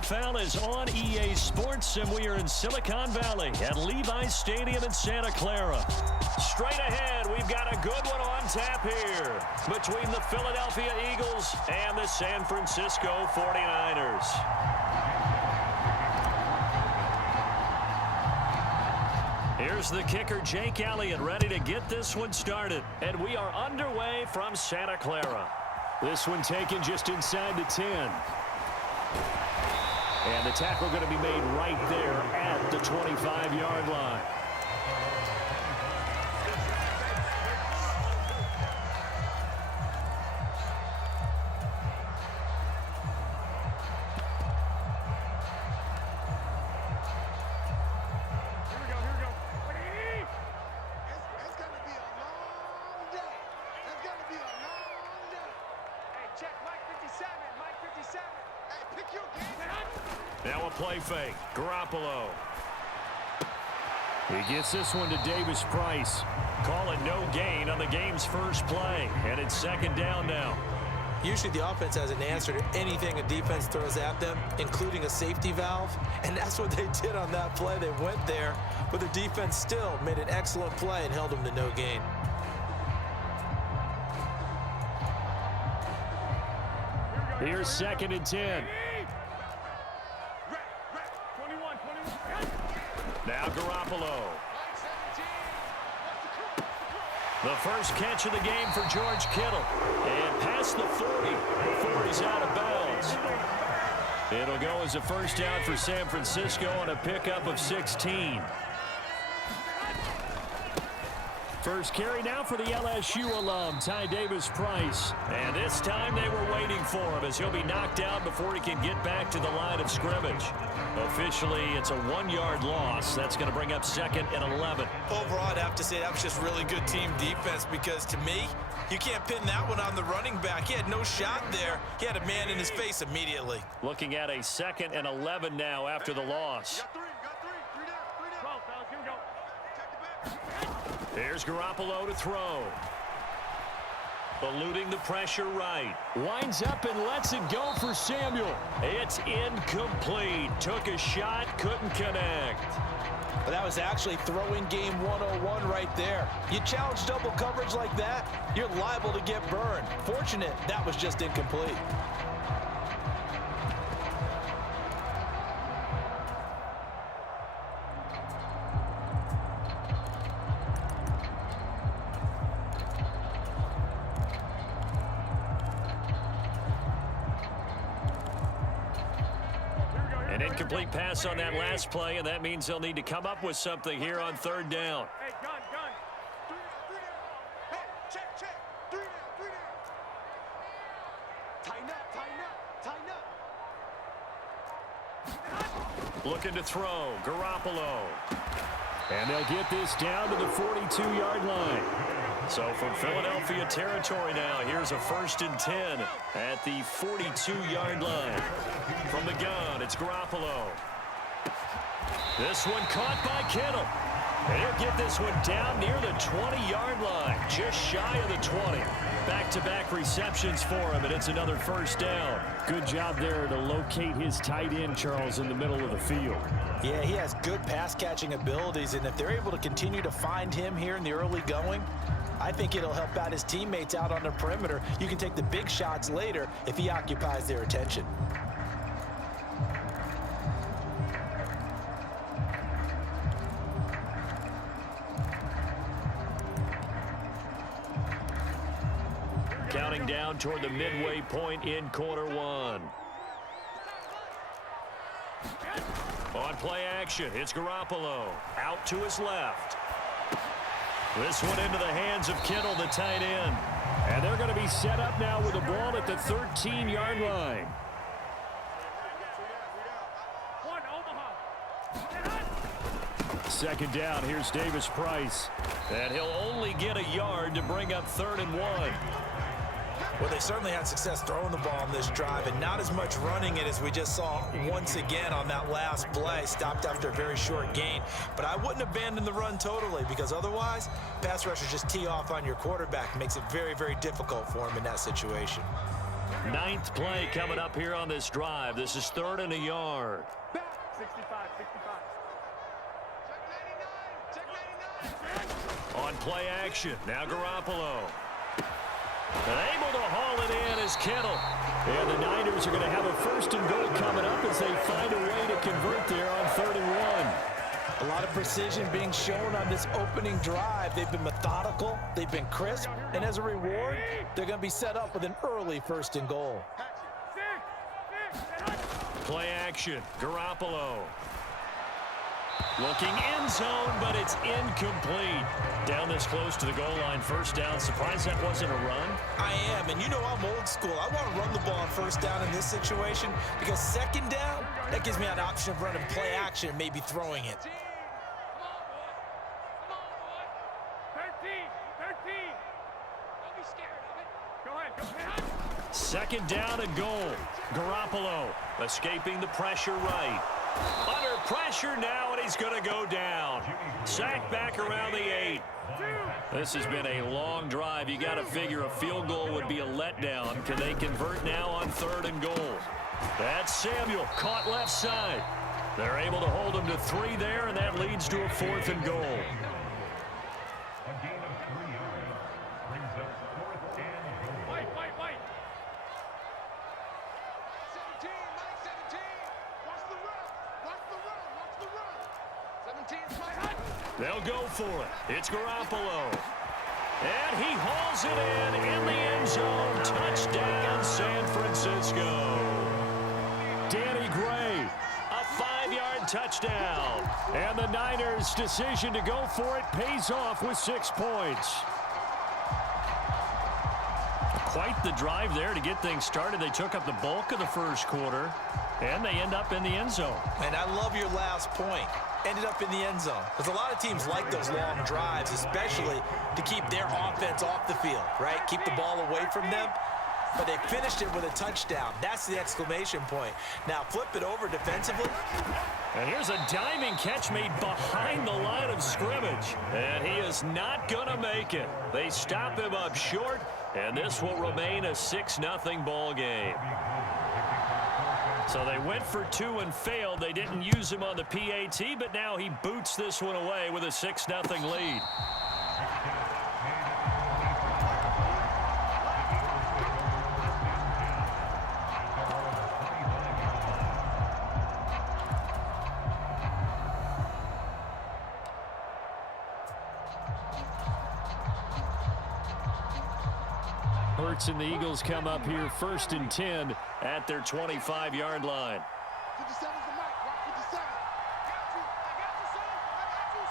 NFL is on EA Sports, and we are in Silicon Valley at Levi's Stadium in Santa Clara. Straight ahead, we've got a good one on tap here between the Philadelphia Eagles and the San Francisco 49ers. Here's the kicker, Jake Elliott, ready to get this one started. And we are underway from Santa Clara. This one taken just inside the 10. And the tackle going to be made right there at the 25-yard line. Now a play fake. Garoppolo. He gets this one to Davis Price. Call it no gain on the game's first play. And it's second down now. Usually the offense has an answer to anything a defense throws at them, including a safety valve. And that's what they did on that play. They went there, but the defense still made an excellent play and held them to no gain. Here's second and 10. Now Garoppolo. The first catch of the game for George Kittle. And past the 40 before he's out of bounds. It'll go as a first down for San Francisco on a pickup of 16. First carry now for the LSU alum, Ty Davis Price. And this time they were waiting for him as he'll be knocked out before he can get back to the line of scrimmage. Officially, it's a 1-yard loss. That's going to bring up second and 11. Overall, I'd have to say that was just really good team defense because, to me, you can't pin that one on the running back. He had no shot there. He had a man in his face immediately. Looking at a second and 11 now after the loss. Here's Garoppolo to throw. Eluding the pressure right. Winds up and lets it go for Samuel. It's incomplete. Took a shot, couldn't connect. But that was actually throwing game 101 right there. You challenge double coverage like that, you're liable to get burned. Fortunate that was just incomplete. An incomplete pass on that last play, and that means they'll need to come up with something here on third down. Hey, gun. 3 down. Hey, check. 3 down. Tighten up. Looking to throw, Garoppolo. And they'll get this down to the 42-yard line. So from Philadelphia territory now, here's a 1st and 10 at the 42-yard line. From the gun, it's Garoppolo. This one caught by Kittle. And he'll get this one down near the 20-yard line, just shy of the 20. Back-to-back receptions for him, and it's another first down. Good job there to locate his tight end, Charles, in the middle of the field. Yeah, he has good pass-catching abilities, and if they're able to continue to find him here in the early going, I think it'll help out his teammates out on the perimeter. You can take the big shots later if he occupies their attention. Counting down toward the midway point in quarter one. On play action, it's Garoppolo. Out to his left. This one into the hands of Kittle, the tight end. And they're going to be set up now with the ball at the 13-yard line. Second down, here's Davis Price. And he'll only get a yard to bring up 3rd and 1. Well, they certainly had success throwing the ball on this drive and not as much running it as we just saw once again on that last play. Stopped after a very short gain. But I wouldn't abandon the run totally because otherwise, pass rushers just tee off on your quarterback. Makes it very, very difficult for him in that situation. Ninth play coming up here on this drive. This is 3rd and a yard. 65. Check 99. On play action, now Garoppolo. And able to haul it in is Kittle. And the Niners are going to have a 1st and goal coming up as they find a way to convert there on 3rd and 1. A lot of precision being shown on this opening drive. They've been methodical, they've been crisp, and as a reward, they're going to be set up with an early 1st and goal. Play action, Garoppolo. Looking end zone, but it's incomplete. Down this close to the goal line, 1st down. Surprised that wasn't a run? I am, and you know I'm old school. I want to run the ball on 1st down in this situation because 2nd down, that gives me an option of running play action and maybe throwing it. 13. Don't be scared of it. Go ahead. 2nd down and goal. Garoppolo escaping the pressure right. Under pressure now, and he's going to go down. Sacked back around the 8. This has been a long drive. You got to figure a field goal would be a letdown. Can they convert now on 3rd and goal? That's Samuel, caught left side. They're able to hold him to 3 there, and that leads to a 4th and goal. Wait. 17, Mike, 17. Watch the run. 17's my hut. They'll go for it. It's Garoppolo. And he hauls it in the end zone. Touchdown, San Francisco. Danny Gray, a 5-yard touchdown. And the Niners' decision to go for it pays off with 6 points. Quite the drive there to get things started. They took up the bulk of the 1st quarter, and they end up in the end zone. And I love your last point. Ended up in the end zone. Because a lot of teams like those long drives, especially to keep their offense off the field, right? Keep the ball away from them. But they finished it with a touchdown. That's the exclamation point. Now flip it over defensively. And here's a diving catch made behind the line of scrimmage. And he is not going to make it. They stop him up short, and this will remain a 6-0 ball game. So they went for 2 and failed. They didn't use him on the PAT, but now he boots this one away with a 6-0 lead. Hurts and the Eagles come up here 1st and 10 at their 25-yard line. 57's the mic. Watch 57. I got you,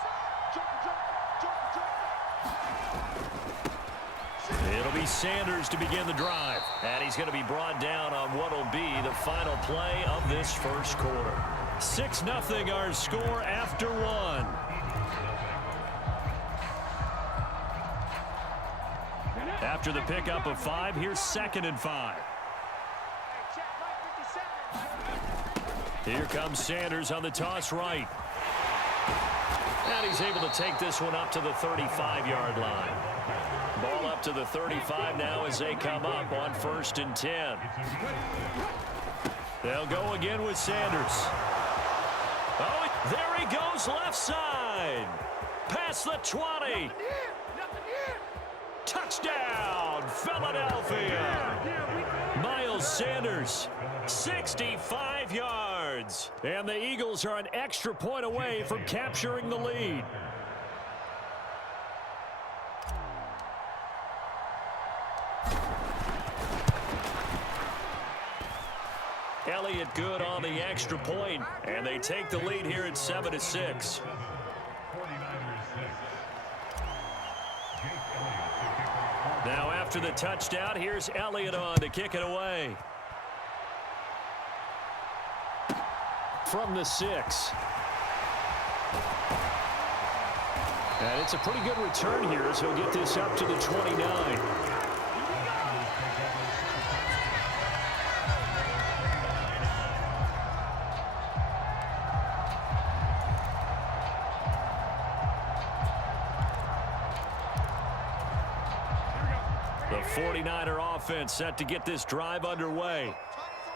son. It'll be Sanders to begin the drive. And he's going to be brought down on what will be the final play of this 1st quarter. 6-0 our score after 1. After the pickup of 5, here's 2nd and 5. Here comes Sanders on the toss right. And he's able to take this one up to the 35-yard line. Ball up to the 35 now as they come up on 1st and 10. They'll go again with Sanders. Oh, there he goes left side. Past the 20. Touchdown, Philadelphia. Miles Sanders, 65 yards. And the Eagles are an extra point away from capturing the lead. Elliott good on the extra point, and they take the lead here at 7-6. Now after the touchdown, here's Elliott on to kick it away. From the 6. And it's a pretty good return here as he'll get this up to the 29. The The 49er offense set to get this drive underway.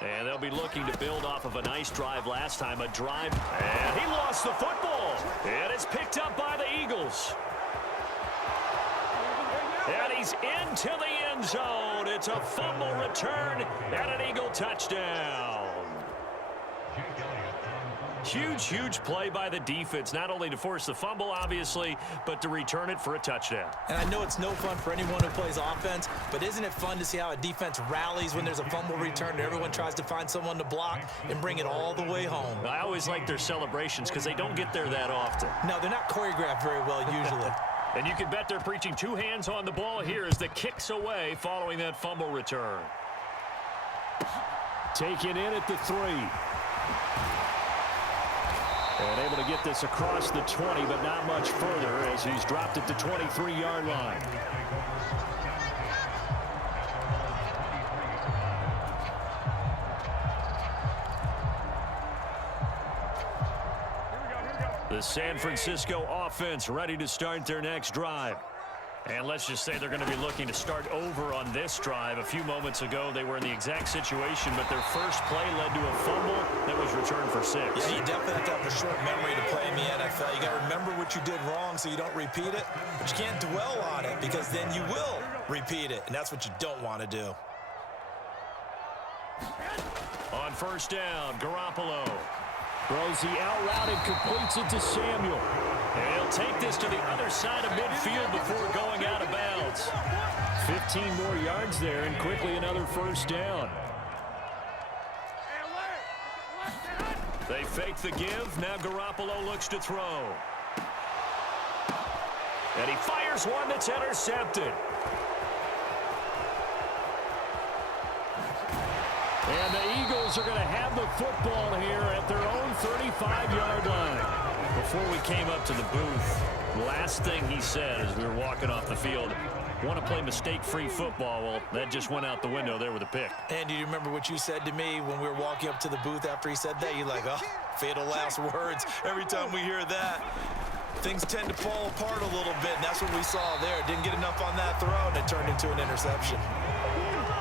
And they'll be looking to build off of a nice drive last time. A drive. And he lost the football. And it's picked up by the Eagles. And he's into the end zone. It's a fumble return and an Eagle touchdown. Huge play by the defense, not only to force the fumble, obviously, but to return it for a touchdown. And I know it's no fun for anyone who plays offense, but isn't it fun to see how a defense rallies when there's a fumble return and everyone tries to find someone to block and bring it all the way home? I always like their celebrations because they don't get there that often. No, they're not choreographed very well usually. And you can bet they're preaching two hands on the ball here as the kick's away following that fumble return. Taken in at the 3. And able to get this across the 20, but not much further as he's dropped at the 23-yard line. The San Francisco offense ready to start their next drive. And let's just say they're going to be looking to start over on this drive. A few moments ago, they were in the exact situation, but their first play led to a fumble that was returned for 6. Yeah, you definitely have to have a short memory to play in the NFL. You got to remember what you did wrong so you don't repeat it, but you can't dwell on it because then you will repeat it, and that's what you don't want to do. On first down, Garoppolo throws the out route and completes it to Samuel. And he'll take this to the other side of midfield before going out of bounds. 15 more yards there and quickly another first down. They fake the give. Now Garoppolo looks to throw. And he fires one that's intercepted. And the Eagles are going to have the football here at their own 35-yard line. Before we came up to the booth, the last thing he said as we were walking off the field, want to play mistake-free football. Well, that just went out the window there with a pick. And do you remember what you said to me when we were walking up to the booth after he said that? You're like, oh, fatal last words. Every time we hear that, things tend to fall apart a little bit, and that's what we saw there. Didn't get enough on that throw, and it turned into an interception.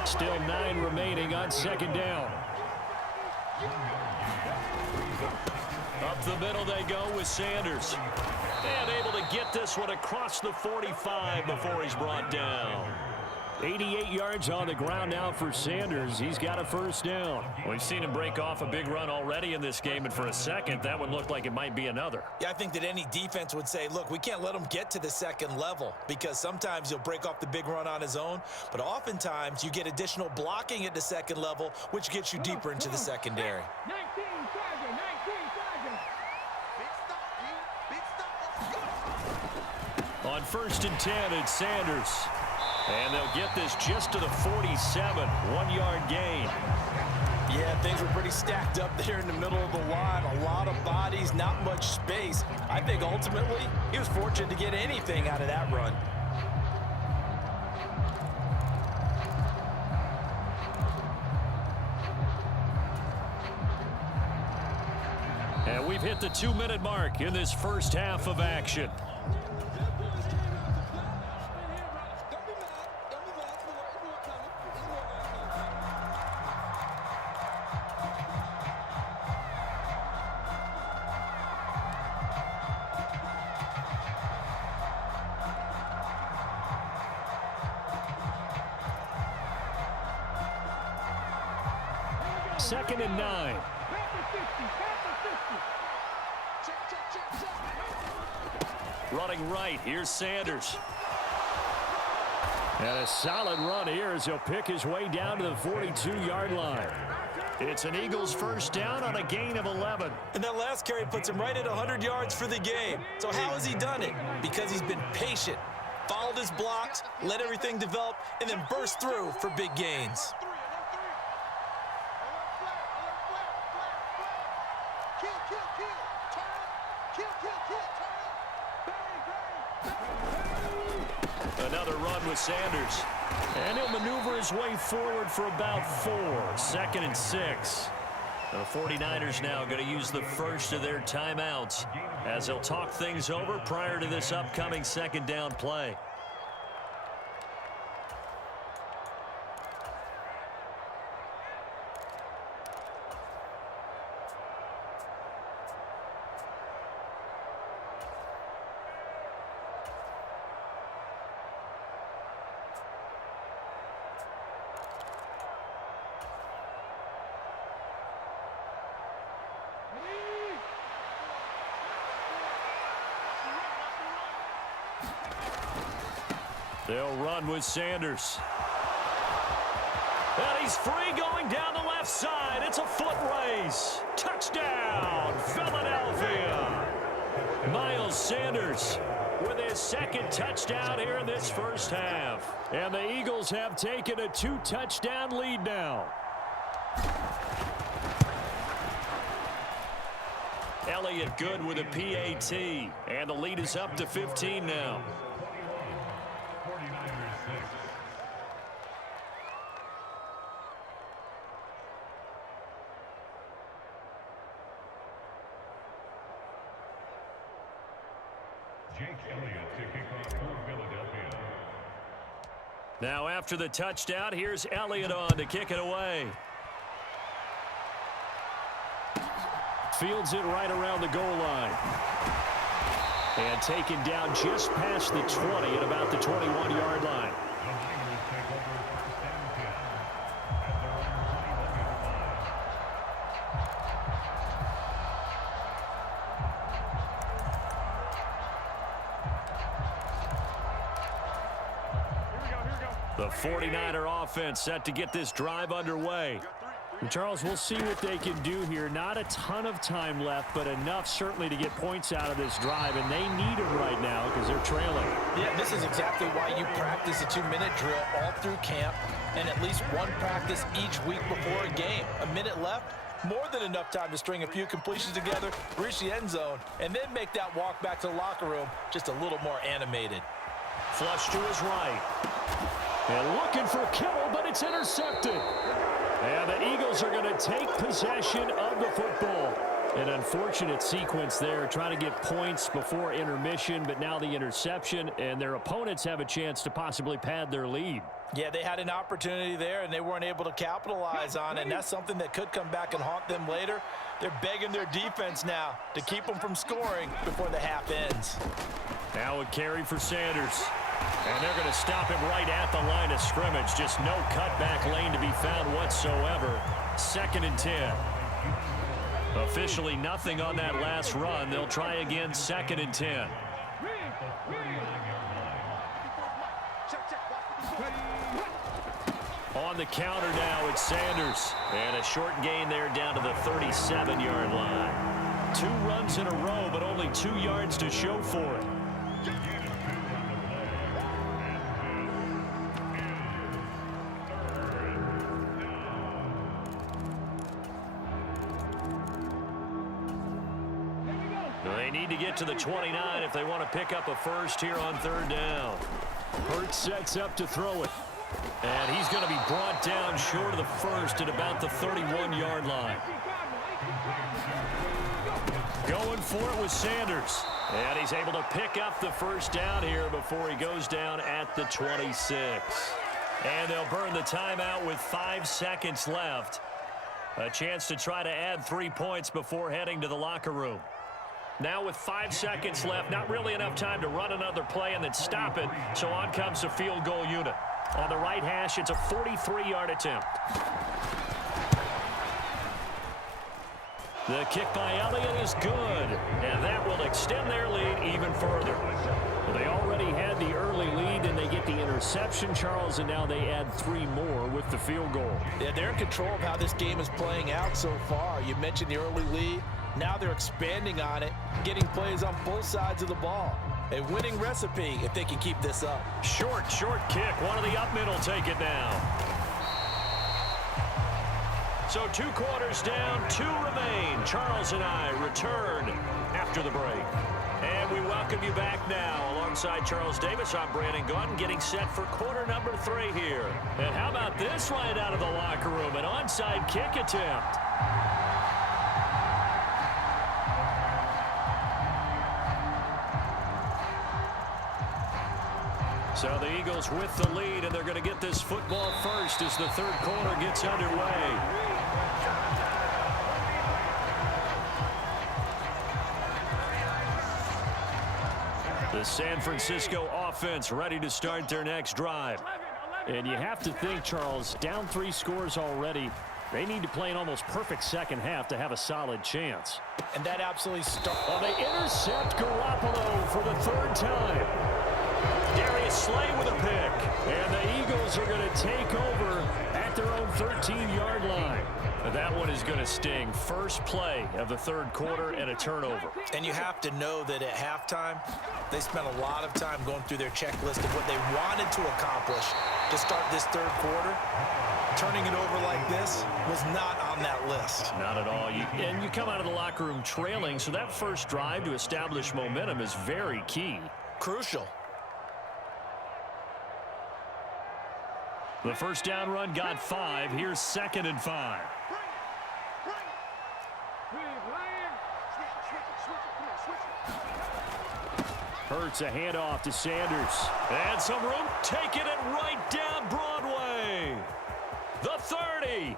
Still 9 remaining on second down. Up the middle they go with Sanders. And able to get this one across the 45 before he's brought down. 88 yards on the ground now for Sanders. He's got a first down. We've seen him break off a big run already in this game, and for a second, that one looked like it might be another. Yeah, I think that any defense would say, look, we can't let him get to the second level because sometimes he'll break off the big run on his own, but oftentimes you get additional blocking at the second level, which gets you deeper into the secondary. 19, Sergeant, 19, Sergeant. Big stop, big stop, let's go. On first and 10, it's Sanders. And they'll get this just to the 47, 1-yard gain. Yeah, things were pretty stacked up there in the middle of the line. A lot of bodies, not much space. I think ultimately he was fortunate to get anything out of that run. And we've hit the 2-minute mark in this first half of action. Second and 9. Running right, here's Sanders. And a solid run here as he'll pick his way down to the 42-yard line. It's an Eagles first down on a gain of 11. And that last carry puts him right at 100 yards for the game. So how has he done it? Because he's been patient, followed his blocks, let everything develop, and then burst through for big gains. Another run with Sanders. And he'll maneuver his way forward for about 4. Second and 6. The 49ers now going to use the first of their timeouts as they'll talk things over prior to this upcoming second down play. They'll run with Sanders. And he's free going down the left side. It's a foot race. Touchdown, Philadelphia. Miles Sanders with his second touchdown here in this first half. And the Eagles have taken a 2-touchdown lead now. Elliott good with a PAT. And the lead is up to 15 now. Now after the touchdown, here's Elliott on to kick it away. Fields it right around the goal line. And taken down just past the 20 at about the 21-yard line. The 49er offense set to get this drive underway. And Charles, we'll see what they can do here. Not a ton of time left, but enough certainly to get points out of this drive, and they need them right now because they're trailing. Yeah, this is exactly why you practice a 2-minute drill all through camp and at least one practice each week before a game. A minute left, more than enough time to string a few completions together, reach the end zone, and then make that walk back to the locker room just a little more animated. Flush to his right. And looking for Kittle, but it's intercepted. And the Eagles are going to take possession of the football. An unfortunate sequence there, trying to get points before intermission, but now the interception, and their opponents have a chance to possibly pad their lead. Yeah, they had an opportunity there, and they weren't able to capitalize on it, and that's something that could come back and haunt them later. They're begging their defense now to keep them from scoring before the half ends. Now a carry for Sanders. And they're going to stop him right at the line of scrimmage. Just no cutback lane to be found whatsoever. 2nd and 10. Officially nothing on that last run. They'll try again 2nd and 10. On the counter now, it's Sanders. And a short gain there down to the 37-yard line. 2 runs in a row, but only 2 yards to show for it. They need to get to the 29 if they want to pick up a first here on 3rd down. Hurts sets up to throw it. And he's going to be brought down short of the first at about the 31-yard line. Going for it with Sanders. And he's able to pick up the first down here before he goes down at the 26. And they'll burn the timeout with 5 seconds left. A chance to try to add 3 points before heading to the locker room. Now with 5 seconds left, not really enough time to run another play and then stop it. So on comes the field goal unit. On the right hash, it's a 43-yard attempt. The kick by Elliott is good, and that will extend their lead even further. Well, they already had the early lead, and they get the interception, Charles, and now they add 3 more with the field goal. Yeah, they're in control of how this game is playing out so far. You mentioned the early lead. Now they're expanding on it, getting plays on both sides of the ball. A winning recipe if they can keep this up. Short kick. One of the up middle take it now. So 2 quarters down, 2 remain. Charles and I return after the break. And we welcome you back now. Alongside Charles Davis, I'm Brandon Gaudin, getting set for quarter number 3 here. And how about this right out of the locker room? An onside kick attempt. So the Eagles with the lead, and they're going to get this football first as the 3rd quarter gets underway. The San Francisco offense ready to start their next drive. And you have to think, Charles, down 3 scores already. They need to play an almost perfect second half to have a solid chance. And that absolutely starts. Well, they intercept Garoppolo for the 3rd time. Darius Slay with a pick. And the Eagles are going to take over at their own 13-yard line. That one is going to sting. First play of the third quarter and a turnover. And you have to know that at halftime, they spent a lot of time going through their checklist of what they wanted to accomplish to start this third quarter. Turning it over like this was not on that list. Not at all. And you come out of the locker room trailing, so that first drive to establish momentum is very key. Crucial. The first down run got 5. Here's 2nd and 5. Hurts a handoff to Sanders. And some room. Taking it right down Broadway. The 30.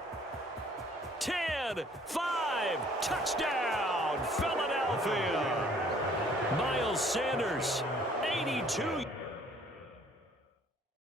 10. 5. Touchdown, Philadelphia. Miles Sanders, 82.